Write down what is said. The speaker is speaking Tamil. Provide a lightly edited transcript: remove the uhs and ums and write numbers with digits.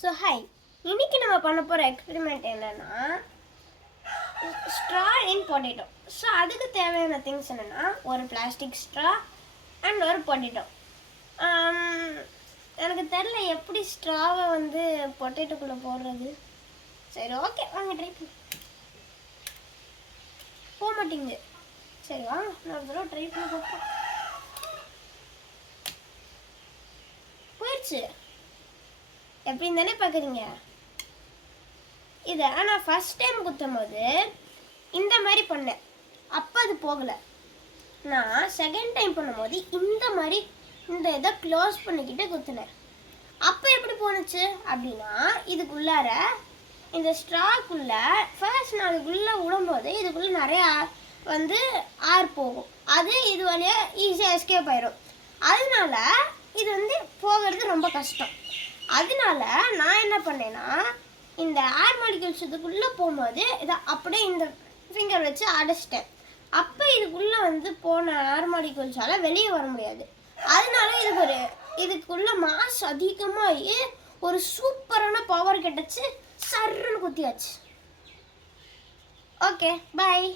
ஸோ ஹாய், இன்னைக்கு நம்ம பண்ண போகிற எக்ஸ்பெரிமெண்ட் என்னென்னா ஸ்ட்ரா இன் பொட்டேட்டோ. ஸோ அதுக்கு தேவையான திங்ஸ் என்னென்னா ஒரு பிளாஸ்டிக் ஸ்ட்ரா அண்ட் ஒரு பொட்டேட்டோ. எனக்கு தெரில எப்படி ஸ்ட்ராவை வந்து பொட்டேட்டோக்குள்ளே போடுறது. சரி ஓகே, வாங்க ட்ரை பண்ணி. போக மாட்டேங்குது. சரி வாங்க நான் ஒரு தடவை ட்ரை பண்ணி பார்ப்போம். போயிடுச்சு. எப்படின்னு தானே பார்க்குறீங்க. இதை நான் ஃபஸ்ட் டைம் குத்தும் போது இந்த மாதிரி பண்ணேன், அப்போ அது போகலை. நான் செகண்ட் டைம் பண்ணும்போது இந்த மாதிரி இந்த இதை க்ளோஸ் பண்ணிக்கிட்டு குத்துனேன். அப்போ எப்படி போணுச்சு அப்படின்னா, இதுக்குள்ளார இந்த ஸ்ட்ராக்குள்ள ஃபர்ஸ்ட் நான் அதுக்குள்ளே விடும்போது இதுக்குள்ளே நிறையா வந்து ஆர் போகும். அது இது வழியாக ஈஸியாக எஸ்கேப் ஆயிடும். அதனால இது வந்து போகிறது ரொம்ப கஷ்டம். அதனால நான் என்ன பண்ணேன்னா, இந்த ஏர் மாலிக்யூல்ஸ் இதுக்குள்ளே போகும்போது இதை அப்படியே இந்த ஃபிங்கர் வச்சு அடைச்சிட்டேன். அப்போ இதுக்குள்ளே வந்து போன ஏர் மாலிக்யூல்ஸால் வெளியே வர முடியாது. அதனால இதுக்குள்ளே மாஸ் அதிகமாகி ஒரு சூப்பரான பவர் கிடச்சி சர்ன்னு குத்தியாச்சு. ஓகே, பாய்.